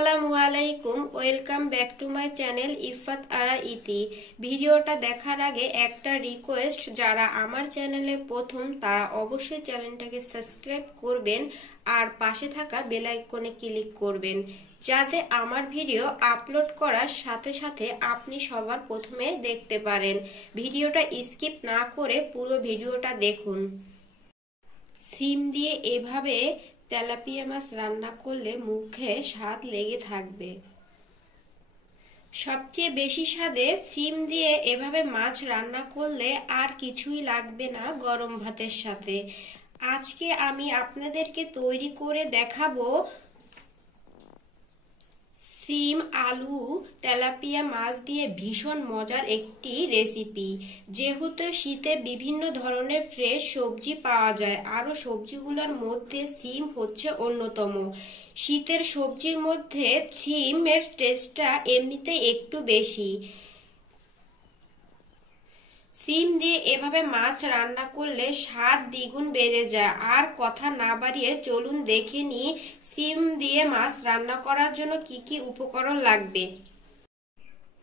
আসসালামু আলাইকুম, welcome back to my channel Ifat Ara Iti. ভিডিওটা দেখার আগে একটা রিকোয়েস্ট, যারা আমার চ্যানেলে প্রথম তারা অবশ্যই চ্যানেলটাকে সাবস্ক্রাইব করবেন আর পাশে থাকা বেল আইকনে ক্লিক করবেন, যাতে আমার ভিডিও আপলোড করার সাথে সাথে আপনি সবার প্রথমে দেখতে পারেন। ভিডিওটা স্কিপ না করে পুরো ভিডিওটা দেখুন। সিম দিয়ে এভাবে তেলাপিয়া মাছ রান্না করলে মুখে স্বাদ লেগে থাকবে। সবচেয়ে বেশি স্বাদে সিম দিয়ে এভাবে মাছ রান্না করলে আর কিছুই লাগবে না গরম ভাতের সাথে। আজকে আমি আপনাদেরকে তৈরি করে দেখাবো সিম আলু তেলাপিয়া মাছ দিয়ে ভীষণ মজার একটি রেসিপি। যেহেতু শীতে বিভিন্ন ধরনের ফ্রেশ সবজি পাওয়া যায়, আরো সবজিগুলোর মধ্যে সিম হচ্ছে অন্যতম। শীতের সবজির মধ্যে সিমের টেস্টটা এমনিতে একটু বেশি। সিম দিয়ে এভাবে মাছ রান্না করলে স্বাদ দ্বিগুণ বেড়ে যায়। আর কথা না বাড়িয়ে চলুন দেখে নিই সিম দিয়ে মাছ রান্না করার জন্য কি কি উপকরণ লাগবে।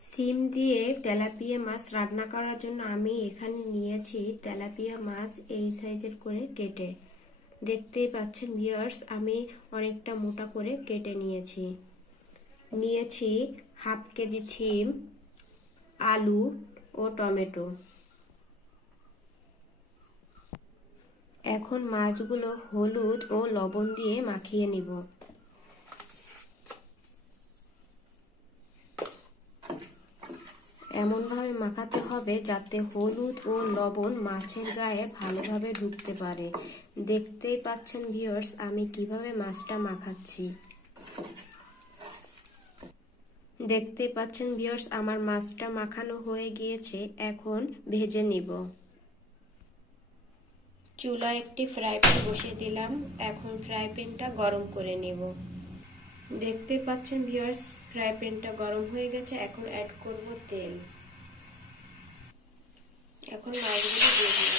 সিম দিয়ে তেলাপিয়া মাছ রান্না করার জন্য আমি এখানে নিয়েছি তেলাপিয়া মাছ এই সাইজের করে কেটে। দেখতেই পাচ্ছেন ভিউয়ার্স, আমি অনেকটা মোটা করে কেটে নিয়েছি হাফ কেজি সিম, আলু ও টমেটো। এখন মাছগুলো হলুদ ও লবণ দিয়ে মাখিয়ে নিব। এমনভাবে মাখাতে হবে যাতে হলুদ ও লবণ মাছের গায়ে ভালোভাবে ঢুকতে পারে। দেখতেই পাচ্ছেন ভিউয়ার্স, আমি কিভাবে মাছটা মাখাচ্ছি। দেখতেই পাচ্ছেন ভিউয়ার্স, আমার মাছটা মাখানো হয়ে গিয়েছে। এখন ভেজে নিব। চুলায় একটি ফ্রাই প্যান বসিয়ে দিলাম। এখন ফ্রাই প্যানটা গরম করে নেব। দেখতে পাচ্ছেন ভিউয়ার্স, ফ্রাই প্যানটা গরম হয়ে গেছে। এখন অ্যাড করব তেল। এখন মাছগুলো দিয়ে দিব।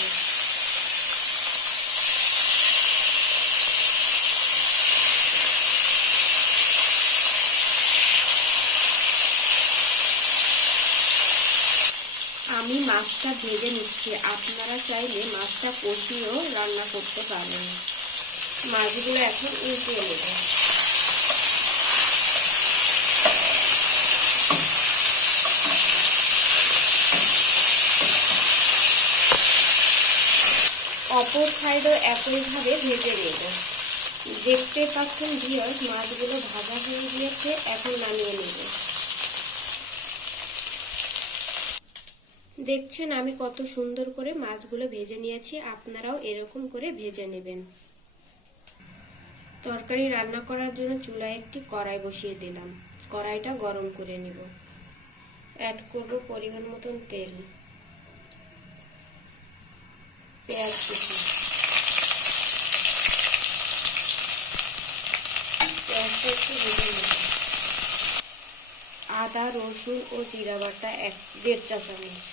আমি মাছটা ভেজে নিচ্ছি। আপনারা চাইলে মাছটা কষিয়েও রান্না করতে পারেন। মাছগুলো এখন উল্টিয়ে নেব। অপর সাইডও একইভাবে ভেজে নেব। দেখতে পাচ্ছেন ভিউয়ার্স, মাছগুলো ভাজা হয়ে গিয়েছে। এখন নামিয়ে নেব। দেখছেন আমি কত সুন্দর করে মাছগুলো ভেজে নিয়েছি। আপনারাও এরকম করে ভেজে নেবেন। তরকারি রান্না করার জন্য চুলায় একটি কড়াই বসিয়ে দিলাম। কড়াইটা গরম করে নেব। অ্যাড করব পরিমাণ মতন তেল, পেঁয়াজ কুচি, পেঁয়াজটা একটু ভেজে নেব। আদা, রসুন ও জিরা বাটা 1.5 চা চামচ।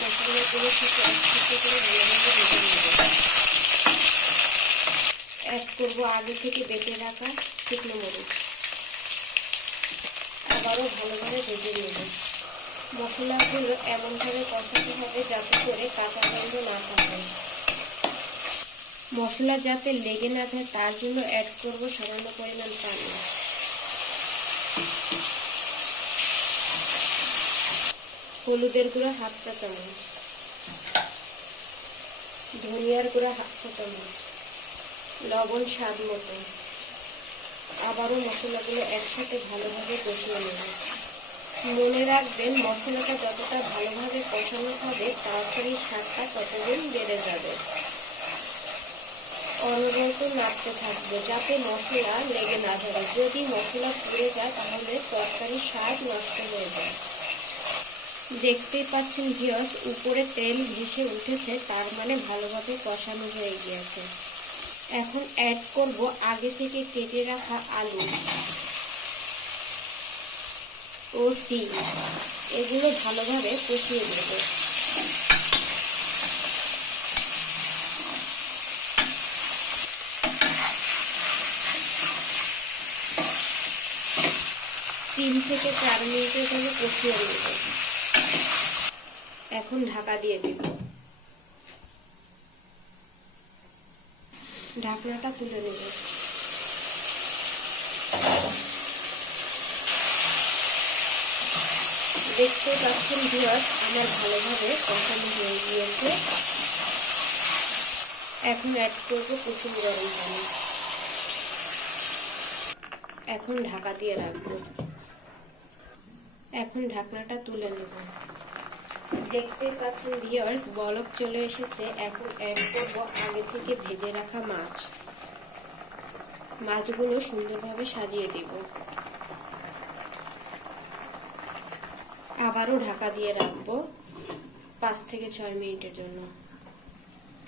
মশলাগুলো থেকে একসাথে করে ভালোভাবে ভেজে নেব। অ্যাড করব আগে থেকে বেটে রাখা শুকনো মরিচ। আবারও ভালোভাবে ভেজে নেব। মশলাগুলো এমনভাবে কষাতে হবে যাতে করে কাঁচা গন্ধ না থাকে। মশলা যাতে লেগে না যায় তার জন্য অ্যাড করব সামান্য পরিমাণ পানি। হলুদের গুঁড়া 1/2 চা চামচ, ধনিয়ার গুঁড়া 1/2 চা চামচ, লবণ স্বাদ মতো। আবারও মশলাগুলো একসাথে ভালোভাবে কষিয়ে নেব। মনে রাখবেন, মশলাটা যতটা ভালোভাবে কষানো হবে তরকারির স্বাদটা ততদিন বেড়ে যাবে। অনবরত নাড়তে থাকবে যাতে মশলা লেগে না ধরে। যদি মশলা পুড়ে যায় তাহলে তরকারির স্বাদ নষ্ট হয়ে যায়। দেখতেই পাচ্ছেন ভিউয়ার্স, উপরে তেল ভেসে উঠেছে, তার মানে ভালোভাবে কষানো হয়ে গিয়েছে। এখন অ্যাড করব আগে থেকে কেটে রাখা আলু ও সিম। এগুলো ভালোভাবে কষিয়ে নেব। 3 থেকে 4 মিনিটের জন্য কষিয়ে নেব। এখন ঢাকা দিয়ে দেব। ঢাকনাটা তুলে নেব। দেখতে পাচ্ছেন ভিউয়ার্স, আমার ভালোভাবে কষানো হয়ে গিয়েছে। এখন অ্যাড করব কুসুম গরম পানি। এখন ঢাকা দিয়ে রাখবো। এখন ঢাকনাটা তুলে নেব। দেখতে পাচ্ছেন ভিউয়ার্স, বলক চলে এসেছে। এখন অ্যাড করব আগে থেকে ভেজে রাখা মাছ। মাছগুলো সুন্দরভাবে সাজিয়ে দেব। আবারও ঢাকা দিয়ে রাখবো 5 থেকে 6 মিনিটের জন্য।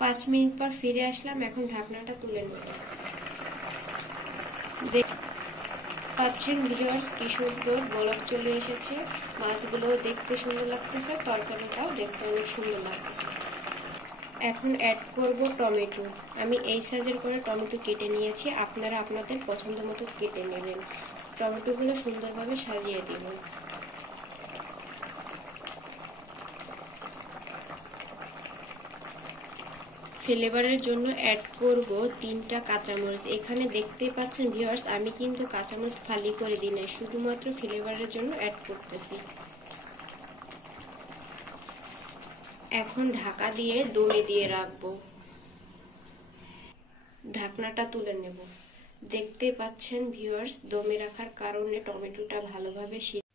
5 মিনিট পর ফিরে আসলাম। এখন ঢাকনাটা তুলে নেব। পাচ্ছেন ভিউয়ার্স, কি সুন্দর বলক চলে এসেছে। মাছগুলো দেখতে সুন্দর লাগতেছে, তরকারিটাও দেখতে অনেক সুন্দর লাগতেছে। এখন অ্যাড করব টমেটো। আমি এই সাইজের করে টমেটো কেটে নিয়েছি, আপনারা আপনাদের পছন্দ মতো কেটে নেবেন। টমেটোগুলো সুন্দরভাবে সাজিয়ে দিব। ফ্লেভারের জন্য অ্যাড করব 3টা কাঁচামরিচ। এখানে দেখতে পাচ্ছেন ভিউয়ার্স, আমি কিন্তু কাঁচামরিচ ফালি করে দিই না, শুধুমাত্র ফ্লেভারের জন্য অ্যাড করতেছি। এখন ঢাকা দিয়ে দমে দিয়ে রাখবো। ঢাকনাটা তুলে নেব। দেখতে পাচ্ছেন ভিউয়ার্স, দমে রাখার কারণে টমেটোটা ভালোভাবে সিদ্ধ